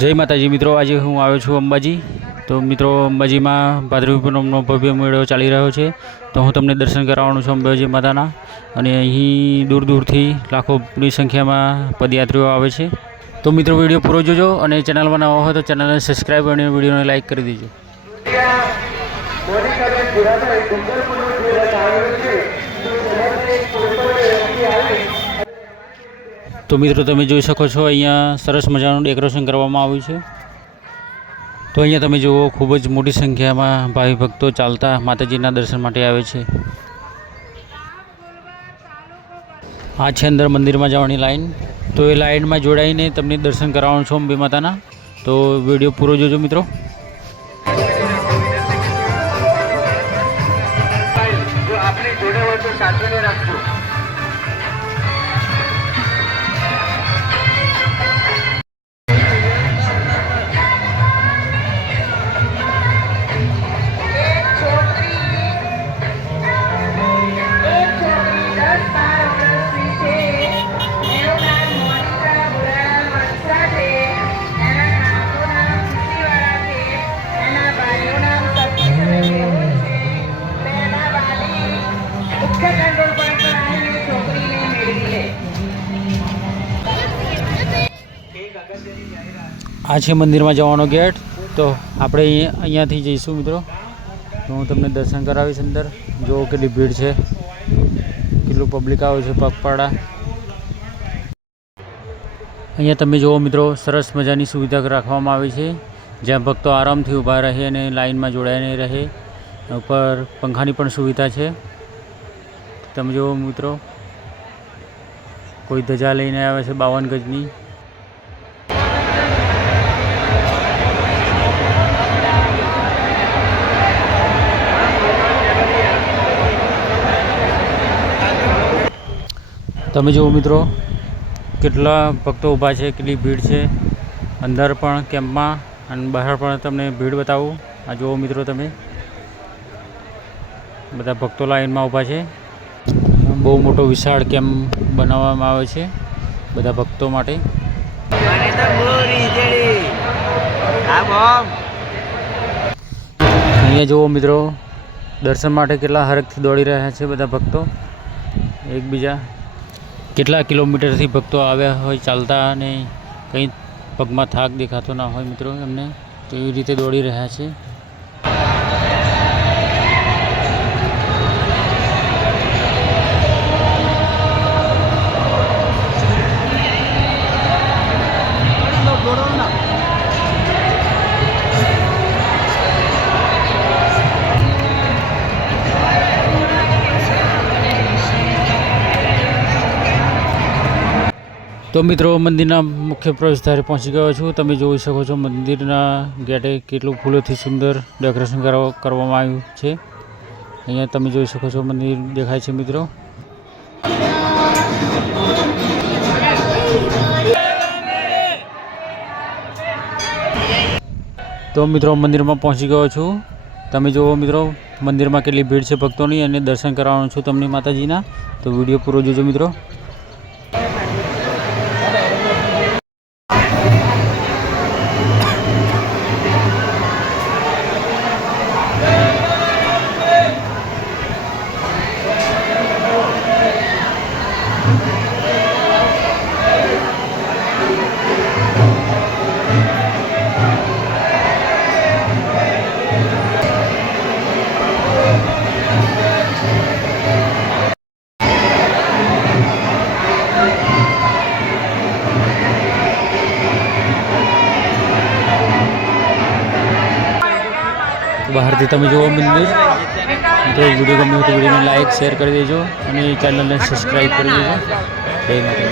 જય માતાજી મિત્રો, આજે હું આવ્યો છું અંબાજી। તો મિત્રો અંબાજીમાં ભાદરવી પૂનમનો ભવ્ય મેળો ચાલી રહ્યો છે, તો હું તમને દર્શન કરાવવાનો છું અંબાજી માતાના। અને અહીં દૂર દૂરથી લાખોની સંખ્યામાં પદયાત્રીઓ આવે છે। તો મિત્રો વિડીયો પૂરો જોજો અને ચેનલમાં નવા હોય તો ચેનલને સબસ્ક્રાઈબ અને વિડીયોને લાઇક કરી દેજો। तो मित्रों तमे जोई शको छो अहींया सरस मजानुं डेकोरेशन करवामां आव्युं छे। तो अहींया तमे जुओ खूब ज मोटी संख्यामां भावी भक्तो चालता माताजीना दर्शन माटे आवे छे। आ छे अंदर मंदिरमां जवानी लाइन। तो ए लाइनमां जोडाईने तमने दर्शन कराववानो छुं अंबे माताना। तो विडियो पूरो जोजो मित्रों। आ छे मंदिर में जवानो गेट। तो आपणे अहींयाथी जईशुं मित्रों। तो हूँ तमने दर्शन करावीश अंदर। जो केटली भीड़ है, केटलुं पब्लिक आवे छे पगपाळा। अहींया तमे जुओ मित्रों, सरस मजानी सुविधा राखवामां आवी छे, ज्यां भक्तो आरामथी ऊभा रहे अने लाइनमां जोडाईने रहे। ऊपर पंखानी पण सुविधा छे। तमे जुओ मित्रों, कोई धजा लईने आवे छे 52 गजनी। तमे जुओ मित्रों, केटला भक्तो ऊभा छे, केटली भीड़ है अंदर पण केम्प में अने बहार पण तमने भीड़ बतावुं। आ जुओ मित्रों, तमे बधा भक्तो लाइन में ऊभा छे। बहु मोटो विशाळ केम्प बनाववामां आवे छे बधा भक्तो माटे। अहींया जुओ मित्रों, दर्शन माटे केटला हरखथी दौड़ी रह्या छे बधा भक्तो। एकबीजा કેટલા કિલોમીટરથી ભક્તો આવ્યા હોય ચાલતા અને કંઈ પગમાં થાક દેખાતો ના હોય મિત્રો એમને, તો એવી રીતે દોડી રહ્યા છે। तो मित्रों मंदिरना मुख्य प्रवेशद्वारे पहुँची गयो छूँ। तमे जोई शको छो मंदिरना गेटे केटलुं फूलोथी सुंदर डेकोरेशन करवामां आव्युं छे। अहींया तमे जोई शको छो मंदिर देखाय छे मित्रों। तो मित्रों मंदिर में पहुँची गयो छूँ। तमे जुओ मित्रों, मंदिर में केटली भीड़ है भक्तोनी अने दर्शन कराववानो छुं तमने माताजीना। तो विडियो पूरो जोजो मित्रों। बहार थी तमे जुओ मंदिर। तो वीडियो गम्यो तो वीडियो ने लाइक शेर कर दीजिए और चैनल ने सब्सक्राइब कर दीजिए। जय माता।